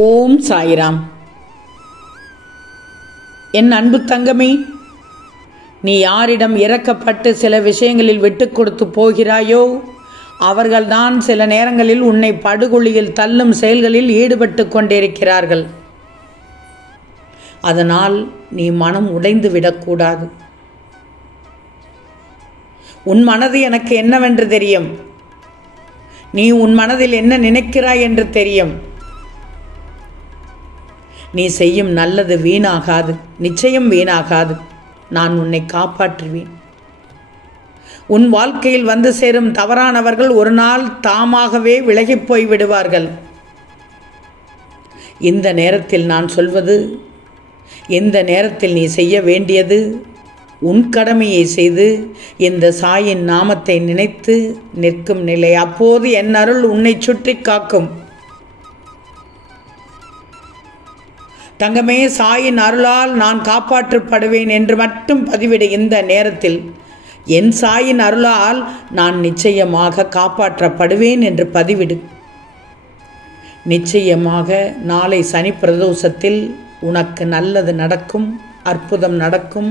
ஓம் சாய்ராம். என் அன்பு தங்கமே, நீ யாரிடம் இறக்கப்பட்டு சில விஷயங்களில் விட்டு கொடுத்து போகிறாயோ அவர்கள்தான் சில நேரங்களில் உன்னை படுகொலியில் தள்ளும் செயல்களில் ஈடுபட்டு கொண்டிருக்கிறார்கள். அதனால் நீ மனம் உடைந்து விடக்கூடாது. உன் மனது எனக்கு என்னவென்று தெரியும். நீ உன் மனதில் என்ன நினைக்கிறாய் என்று தெரியும். நீ செய்யும் நல்லது வீணாகாது, நிச்சயம் வீணாகாது. நான் உன்னை காப்பாற்றுவேன். உன் வாழ்க்கையில் வந்து சேரும் தவறானவர்கள் ஒரு நாள் தாமாகவே விலகிப் போய் விடுவார்கள். இந்த நேரத்தில் நான் சொல்வது, இந்த நேரத்தில் நீ செய்ய வேண்டியது உன் கடமையை செய்து இந்த சாயின் நாமத்தை நினைத்து நிற்கும் நிலை. அப்போது என் அருள் உன்னை சுற்றி காக்கும். தங்கமே, சாயின் அருளால் நான் காப்பாற்றப்படுவேன் என்று மட்டும் பதிவிடு. இந்த நேரத்தில் என் சாயின் அருளால் நான் நிச்சயமாக காப்பாற்றப்படுவேன் என்று பதிவிடு. நிச்சயமாக நாளை சனி பிரதோஷத்தில் உனக்கு நல்லது நடக்கும், அற்புதம் நடக்கும்,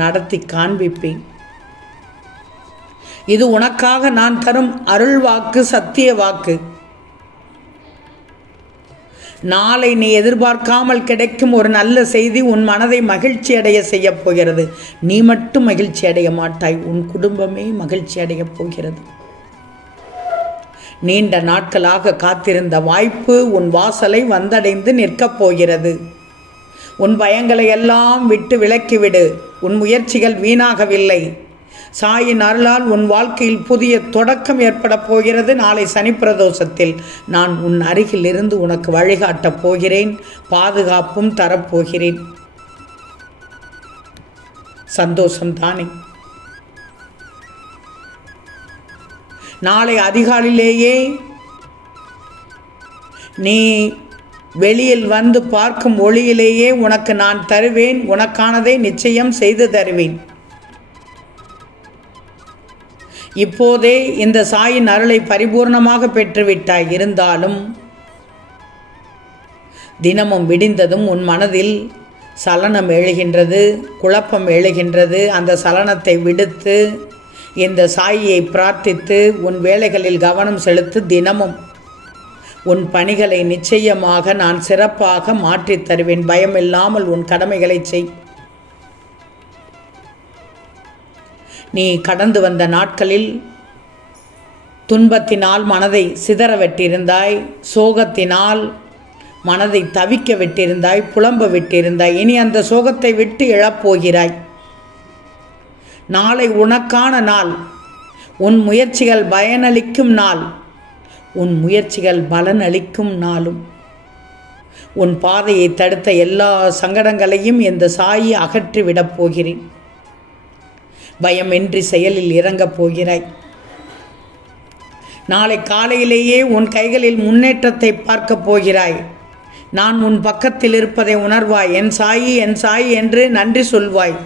நடத்தி காண்பிப்பேன். இது உனக்காக நான் தரும் அருள் வாக்கு, சத்திய வாக்கு. நாளை நீ எதிர்பார்க்காமல் கிடைக்கும் ஒரு நல்ல செய்தி உன் மனதை மகிழ்ச்சி அடைய செய்ய போகிறது. நீ மட்டும் மகிழ்ச்சி அடைய மாட்டாய், உன் குடும்பமே மகிழ்ச்சி அடைய போகிறது. நீண்ட நாட்களாக காத்திருந்த வாய்ப்பு உன் வாசலை வந்தடைந்து நிற்கப் போகிறது. உன் பயங்களை எல்லாம் விட்டு விலக்கிவிடு. உன் முயற்சிகள் வீணாகவில்லை. சாயின் அருளால் உன் வாழ்க்கையில் புதிய தொடக்கம் ஏற்பட போகிறது. நாளை சனி பிரதோஷத்தில் நான் உன் அருகில் இருந்து உனக்கு வழிகாட்டப் போகிறேன், பாதுகாப்பும் தரப்போகிறேன். சந்தோஷம் தானே? நாளை அதிகாலையிலேயே நீ வெளியில் வந்து பார்க்கும் ஒளியிலேயே உனக்கு நான் தருவேன். உனக்கானதை நிச்சயம் செய்து தருவேன். இப்போதே இந்த சாயின் அருளை பரிபூர்ணமாக பெற்றுவிட்டாய். இருந்தாலும் தினமும் விடிந்ததும் உன் மனதில் சலனம் எழுகின்றது, குழப்பம் எழுகின்றது. அந்த சலனத்தை விடுத்து இந்த சாயியை பிரார்த்தித்து உன் வேலைகளில் கவனம் செலுத்து. தினமும் உன் பணிகளை நிச்சயமாக நான் சிறப்பாக மாற்றித் தருவேன். பயமில்லாமல் உன் கடமைகளை செய். நீ கடந்து வந்த நாட்களில் துன்பத்தினால் மனதை சிதற விட்டிருந்தாய், சோகத்தினால் மனதை தவிக்க விட்டிருந்தாய், புலம்ப விட்டிருந்தாய். இனி அந்த சோகத்தை விட்டு எழப்போகிறாய். நாளை உனக்கான நாள். உன் முயற்சிகள் பயனளிக்கும் நாள். உன் முயற்சிகள் பலனளிக்கும் நாளும். உன் பாதையை தடுத்த எல்லா சங்கடங்களையும் இந்த சாயி அகற்றிவிடப் போகிறேன். பயமின்றி செயலில் இறங்கப் போகிறாய். நாளை காலையிலேயே உன் கைகளில் முன்னேற்றத்தை பார்க்கப் போகிறாய். நான் உன் பக்கத்தில் இருப்பதை உணர்வாய். என் சாயி, என் சாயி என்று நன்றி சொல்வாய்.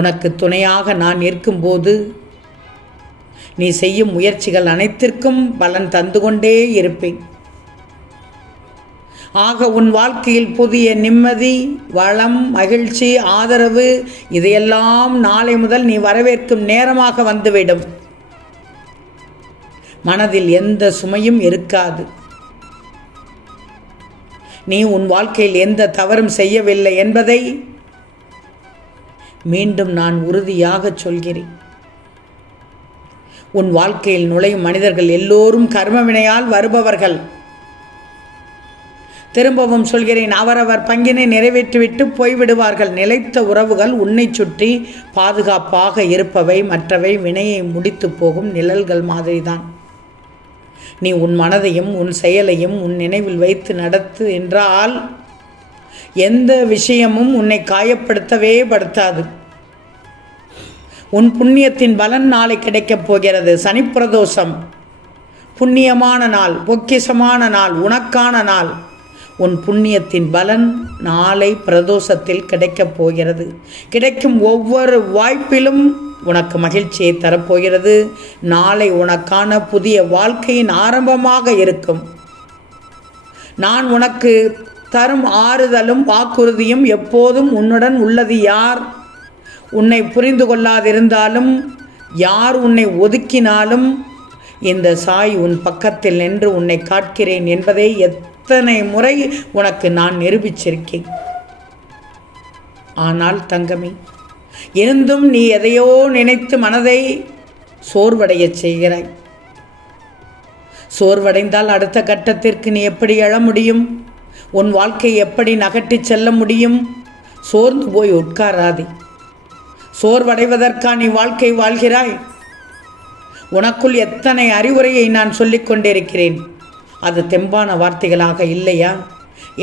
உனக்கு துணையாக நான் இருக்கும்போது நீ செய்யும் முயற்சிகள் அனைத்திற்கும் பலன் தந்து கொண்டே இருப்பேன். ஆக உன் வாழ்க்கையில் புதிய நிம்மதி, வளம், மகிழ்ச்சி, ஆதரவு இதையெல்லாம் நாளை முதல் நீ வரவேற்கும் நேரமாக வந்துவிடும். மனதில் எந்த சுமையும் இருக்காது. நீ உன் வாழ்க்கையில் எந்த தவறும் செய்யவில்லை என்பதை மீண்டும் நான் உறுதியாக சொல்கிறேன். உன் வாழ்க்கையில் நுழையும் மனிதர்கள் எல்லோரும் கர்மவினையால் வருபவர்கள். திரும்பவும் சொல்கிறேன், அவரவர் பங்கினை நிறைவேற்றிவிட்டு போய்விடுவார்கள். நிலைத்த உறவுகள் உன்னை சுற்றி பாதுகாப்பாக இருப்பவை. மற்றவை வினையை முடித்து போகும் நிழல்கள் மாதிரிதான். நீ உன் மனதையும் உன் செயலையும் உன் நினைவில் வைத்து நடத்து என்றால் எந்த விஷயமும் உன்னை காயப்படுத்தவே படுத்தாது. உன் புண்ணியத்தின் பலன் நாளை கிடைக்கப் போகிறது. சனி பிரதோஷம் புண்ணியமான நாள், பொக்கிஷமான நாள், உனக்கான நாள். உன் புண்ணியத்தின் பலன் நாளை பிரதோஷத்தில் கிடைக்கப் போகிறது. கிடைக்கும் ஒவ்வொரு வாய்ப்பிலும் உனக்கு மகிழ்ச்சியை தரப்போகிறது. நாளை உனக்கான புதிய வாழ்க்கையின் ஆரம்பமாக இருக்கும். நான் உனக்கு தரும் ஆறுதலும் வாக்குறுதியும் எப்போதும் உன்னுடன் உள்ளது. யார் உன்னை புரிந்து கொள்ளாதிருந்தாலும், யார் உன்னை ஒதுக்கினாலும், இந்த சாய் உன் பக்கத்தில் நின்று உன்னை காக்கிறேன் என்பதை எத்தனை முறை உனக்கு நான் நிரூபிச்சிருக்கேன். ஆனால் தங்கமே, இருந்தும் நீ எதையோ நினைத்து மனதை சோர்வடைய செய்கிறாய். சோர்வடைந்தால் அடுத்த கட்டத்திற்கு நீ எப்படி எழ முடியும்? உன் வாழ்க்கை எப்படி நகட்டி செல்ல முடியும்? சோர்ந்து போய் உட்காராதே. சோர்வடைவதற்கா நீ வாழ்க்கை வாழ்கிறாய்? உனக்குள் எத்தனை அறிவுரையை நான் சொல்லிக் கொண்டிருக்கிறேன். அது தெம்பான வார்த்தைகளாக இல்லையா?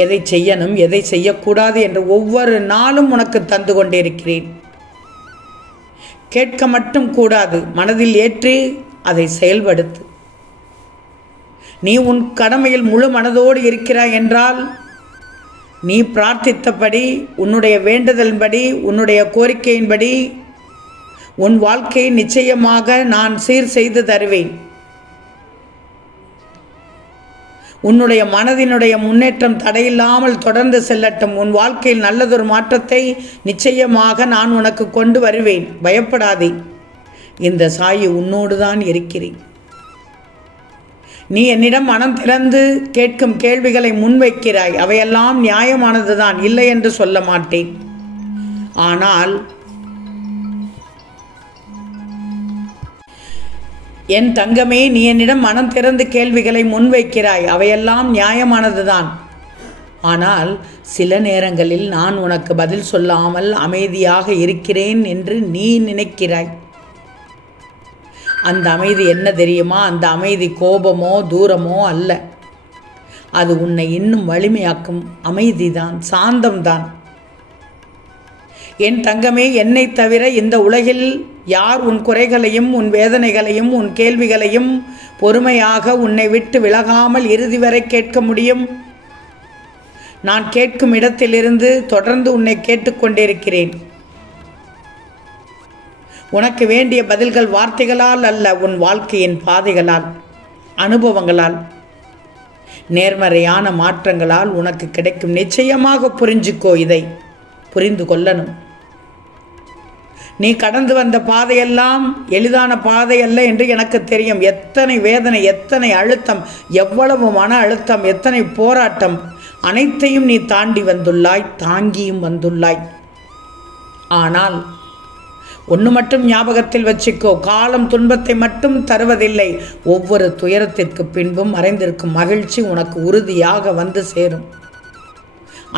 எதை செய்யணும், எதை செய்யக்கூடாது என்று ஒவ்வொரு நாளும் உனக்கு தந்து கொண்டிருக்கிறேன். கேட்க மட்டும் கூடாது, மனதில் ஏற்றி அதை செயல்படுத்து. நீ உன் கடமையில் முழு மனதோடு இருக்கிறாய் என்றால், நீ பிரார்த்தித்தபடி, உன்னுடைய வேண்டுதலின்படி, உன்னுடைய கோரிக்கையின்படி உன் வாழ்க்கையை நிச்சயமாக நான் சீர் செய்து தருவேன். உன்னுடைய மனதினுடைய முன்னேற்றம் தடையில்லாமல் தொடர்ந்து செல்லட்டும். உன் வாழ்க்கையில் நல்லதொரு மாற்றத்தை நிச்சயமாக நான் உனக்கு கொண்டு வருவேன். பயப்படாதே, இந்த சாயி உன்னோடு தான் இருக்கிறேன். நீ என்னிடம் மனம் திறந்து கேட்கும் கேள்விகளை முன்வைக்கிறாய். அவையெல்லாம் நியாயமானதுதான், இல்லை என்று சொல்ல மாட்டேன். ஆனால் என் தங்கமே, நீ என்னிடம் மனம் திறந்து கேள்விகளை முன்வைக்கிறாய். அவையெல்லாம் நியாயமானதுதான். ஆனால் சில நேரங்களில் நான் உனக்கு பதில் சொல்லாமல் அமைதியாக இருக்கிறேன் என்று நீ நினைக்கிறாய். அந்த அமைதி என்ன தெரியுமா? அந்த அமைதி கோபமோ தூரமோ அல்ல. அது உன்னை இன்னும் வலிமையாக்கும் அமைதிதான், சாந்தம்தான். என் தங்கமே, என்னை தவிர இந்த உலகில் யார் உன் குறைகளையும், உன் வேதனைகளையும், உன் கேள்விகளையும் பொறுமையாக உன்னை விட்டு விலகாமல் இறுதி வரை கேட்க முடியும்? நான் கேட்கும் இடத்திலிருந்து தொடர்ந்து உன்னை கேட்டுக்கொண்டிருக்கிறேன். உனக்கு வேண்டிய பதில்கள் வார்த்தைகளால் அல்ல, உன் வாழ்க்கையின் பாதைகளால், அனுபவங்களால், நேர்மறையான மாற்றங்களால் உனக்கு கிடைக்கும். நிச்சயமாக புரிஞ்சுக்கோ. இதை புரிந்து கொள்ளணும். நீ கடந்து வந்த பாதையெல்லாம் எளிதான பாதை அல்ல என்று எனக்கு தெரியும். எத்தனை வேதனை, எத்தனை அழுத்தம், எவ்வளவு மன அழுத்தம், எத்தனை போராட்டம், அனைத்தையும் நீ தாண்டி வந்துள்ளாய், தாங்கியும் வந்துள்ளாய். ஆனால் ஒன்று மட்டும் ஞாபகத்தில் வச்சுக்கோ, காலம் துன்பத்தை மட்டும் தருவதில்லை. ஒவ்வொரு துயரத்திற்கு பின்பும் மறைந்திருக்கும் மகிழ்ச்சி உனக்கு உறுதியாக வந்து சேரும்.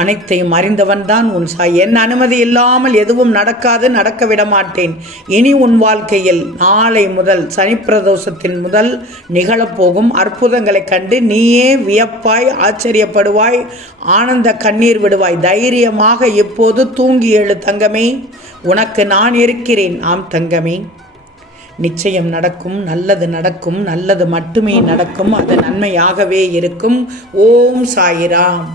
அனைத்தையும் அறிந்தவன்தான் உன் சாய். என் அனுமதி இல்லாமல் எதுவும் நடக்காது, நடக்க விட மாட்டேன். இனி உன் வாழ்க்கையில் நாளை முதல், சனிப்பிரதோஷத்தின் முதல் நிகழப்போகும் அற்புதங்களை கண்டு நீயே வியப்பாய், ஆச்சரியப்படுவாய், ஆனந்த கண்ணீர் விடுவாய். தைரியமாக இப்போது தூங்கி எழு தங்கமே. உனக்கு நான் இருக்கிறேன். ஆம் தங்கமே, நிச்சயம் நடக்கும், நல்லது நடக்கும், நல்லது மட்டுமே நடக்கும், அது நன்மையாகவே இருக்கும். ஓம் சாயிராம்.